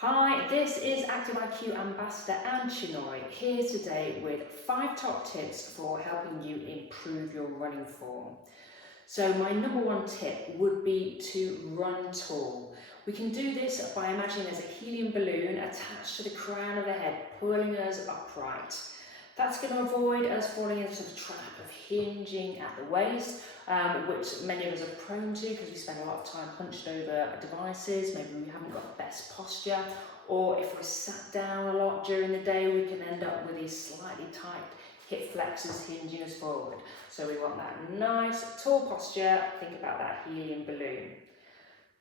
Hi, this is Active IQ Ambassador Anne Chinoy here today with 5 top tips for helping you improve your running form. So my number one tip would be to run tall. We can do this by imagining there's a helium balloon attached to the crown of the head, pulling us upright. That's going to avoid us falling into the trap of hinging at the waist, which many of us are prone to because we spend a lot of time hunched over devices. Maybe we haven't got the best posture, or if we're sat down a lot during the day, we can end up with these slightly tight hip flexors hinging us forward. So we want that nice tall posture. Think about that helium balloon.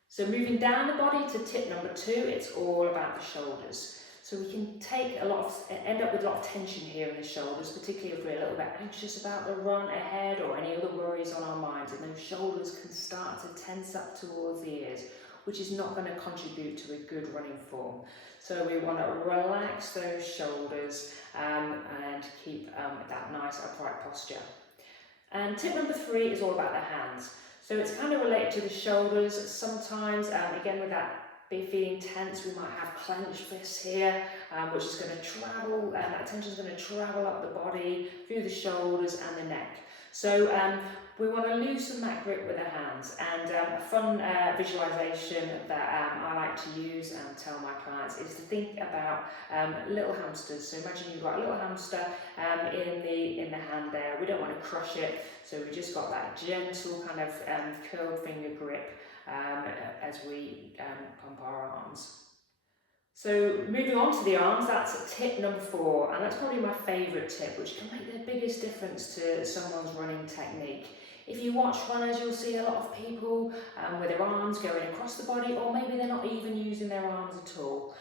So moving down the body to tip number 2, it's all about the shoulders. So we can end up with a lot of tension here in the shoulders, particularly if we're a little bit anxious about the run ahead or any other worries on our minds, and those shoulders can start to tense up towards the ears, which is not going to contribute to a good running form. So we want to relax those shoulders and keep that nice upright posture. And tip number 3 is all about the hands. So it's kind of related to the shoulders. Sometimes, again, with that feeling tense, we might have clenched fists here, which is going to travel, that tension is going to travel up the body, through the shoulders and the neck. So we want to loosen that grip with the hands, and a fun visualization that I like to use and tell my clients is to think about little hamsters. So imagine you've got a little hamster in the hand there. We don't want to crush it, so we just got that gentle kind of curled finger grip as we pump our arms. So moving on to the arms, that's tip number 4, and that's probably my favourite tip, which can make the biggest difference to someone's running technique. If you watch runners, you'll see a lot of people with their arms going across the body, or maybe they're not even using their arms at all.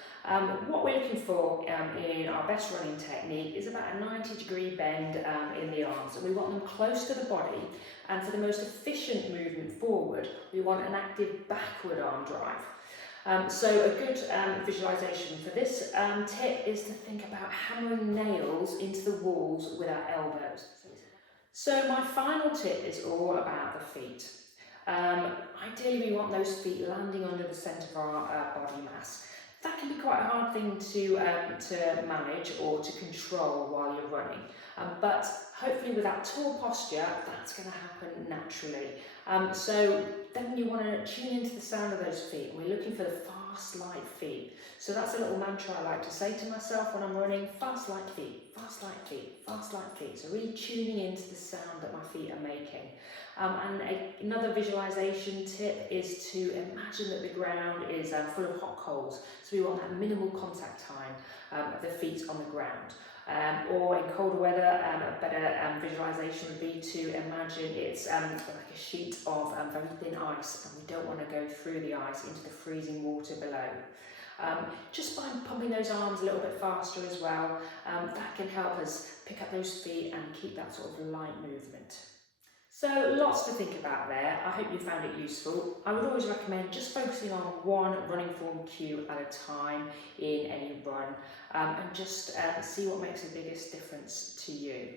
What we're looking for in our best running technique is about a 90-degree bend in the arms, and we want them close to the body. And for the most efficient movement forward, we want an active backward arm drive. So a good visualization for this tip is to think about hammering nails into the walls with our elbows. So my final tip is all about the feet. Ideally, we want those feet landing under the centre of our body mass. That can be quite a hard thing to manage or to control while you're running. But hopefully with that tall posture, that's going to happen naturally. So then you want to tune into the sound of those feet. We're looking for the fast, light feet. So that's a little mantra I like to say to myself when I'm running: fast, light feet, fast, light feet, fast, light feet. So really tuning into the sound that my feet are making. Another visualization tip is to imagine that the ground is full of hot coals. So we want that minimal contact time of the feet on the ground. Or in colder weather, a better visualization would be to imagine it's like a sheet of very thin ice, and we don't want to go through the ice into the freezing water below. Just by pumping those arms a little bit faster as well, that can help us pick up those feet and keep that sort of light movement. So lots to think about there. I hope you found it useful. I would always recommend just focusing on one running form cue at a time in any run, and just see what makes the biggest difference to you.